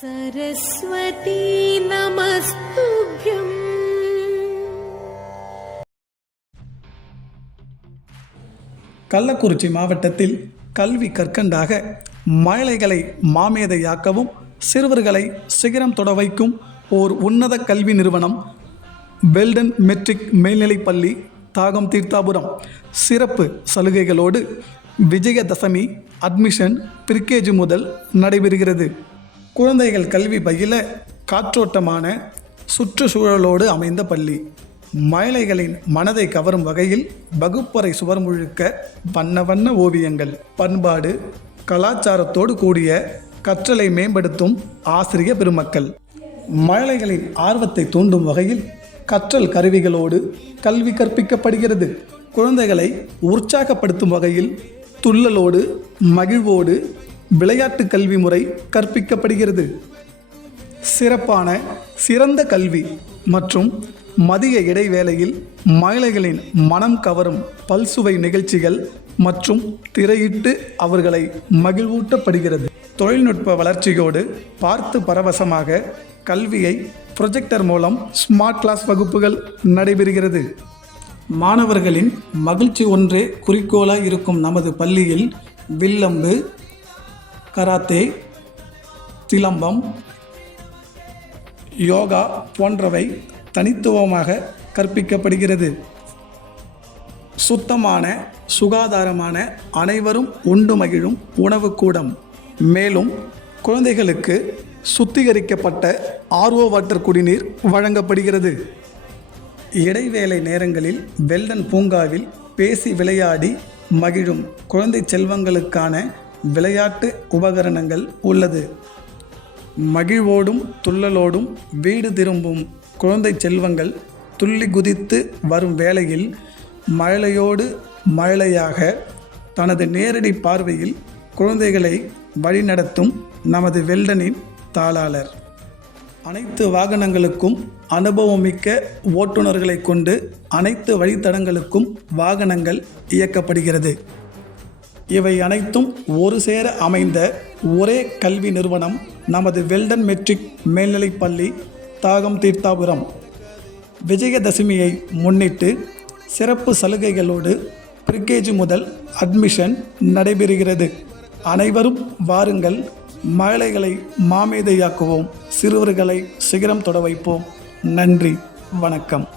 सरस्वती नमस्तुभ्यम्. கள்ளக்குறிச்சி மாவட்டத்தில் கல்வி கற்கண்டாக மழலைகளை மாமேதையாக்கவும் சிறுவர்களை சிகரம் தொட வைக்கும் ஓர் உன்னத கல்வி நிறுவனம் வெல்டன் மெட்ரிக் மேல்நிலைப்பள்ளி தாகம் தீர்த்தாபுரம் சிறப்பு சலுகைகளோடு விஜயதசமி அட்மிஷன் பிரிகேஜி முதல் நடைபெறுகிறது. குழந்தைகள் கல்வி பயில காற்றோட்டமான சுற்றுச்சூழலோடு அமைந்த பள்ளி. மழலைகளின் மனதை கவரும் வகையில் வகுப்பறை சுவர் முழுக்க வண்ண வண்ண ஓவியங்கள். பண்பாடு கலாச்சாரத்தோடு கூடிய கற்றலை மேம்படுத்தும் ஆசிரிய பெருமக்கள். மழலைகளின் ஆர்வத்தை தூண்டும் வகையில் கற்றல் கருவிகளோடு கல்வி கற்பிக்கப்படுகிறது. குழந்தைகளை உற்சாகப்படுத்தும் வகையில் துள்ளலோடு மகிழ்வோடு விளையாட்டு கல்வி முறை கற்பிக்கப்படுகிறது. சிறந்த கல்வி மற்றும் மதிய இடைவேளையில் மழலைகளின் மனம் கவரும் பல்சுவை நிகழ்ச்சிகள் மற்றும் திரையிட்டு அவர்களை மகிழ்வூட்டப்படுகிறது. தொழில்நுட்ப வளர்ச்சியோடு பார்த்து பரவசமாக கல்வியை ப்ரொஜெக்டர் மூலம் ஸ்மார்ட் கிளாஸ் வகுப்புகள் நடைபெறுகிறது. மாணவர்களின் மகிழ்ச்சி ஒன்றே குறிக்கோளாய் இருக்கும் நமது பள்ளியில் வில்லம்பு, கராத்தே, சிலம்பம், யோகா போன்றவை தனித்துவமாக கற்பிக்கப்படுகிறது. சுத்தமான சுகாதாரமான அனைவரும் உண்டு மகிழும் உணவு கூடம். மேலும் குழந்தைகளுக்கு சுத்திகரிக்கப்பட்ட RO வாட்டர் குடிநீர் வழங்கப்படுகிறது. இடைவேளை நேரங்களில் வெல்டன் பூங்காவில் பேசி விளையாடி மகிழும் குழந்தை செல்வங்களுக்கான விளையாட்டு உபகரணங்கள் உள்ளது. மகிழ்வோடும் துள்ளலோடும் வீடு திரும்பும் குழந்தை செல்வங்கள் துள்ளி குதித்து வரும் வேளையில் மழலையோடு மழலையாக தனது நேரடி பார்வையில் குழந்தைகளை வழிநடத்தும் நமது வெல்டனின் தாளாளர். அனைத்து வாகனங்களுக்கும் அனுபவமிக்க ஓட்டுநர்களை கொண்டு அனைத்து வழித்தடங்களுக்கும் வாகனங்கள் இயக்கப்படுகிறது. இவை அனைத்தும் ஒரு சேர அமைந்த ஒரே கல்வி நிறுவனம் நமது வெல்டன் மெட்ரிக் மேல்நிலைப்பள்ளி தாகம் தீர்த்தாபுரம். விஜயதசமியை முன்னிட்டு சிறப்பு சலுகைகளோடு பிரிகேஜி முதல் அட்மிஷன் நடைபெறுகிறது. அனைவரும் வாருங்கள், மழலைகளை மாமேதையாக்குவோம், சிறுவர்களை சிகரம் தொட வைப்போம். நன்றி, வணக்கம்.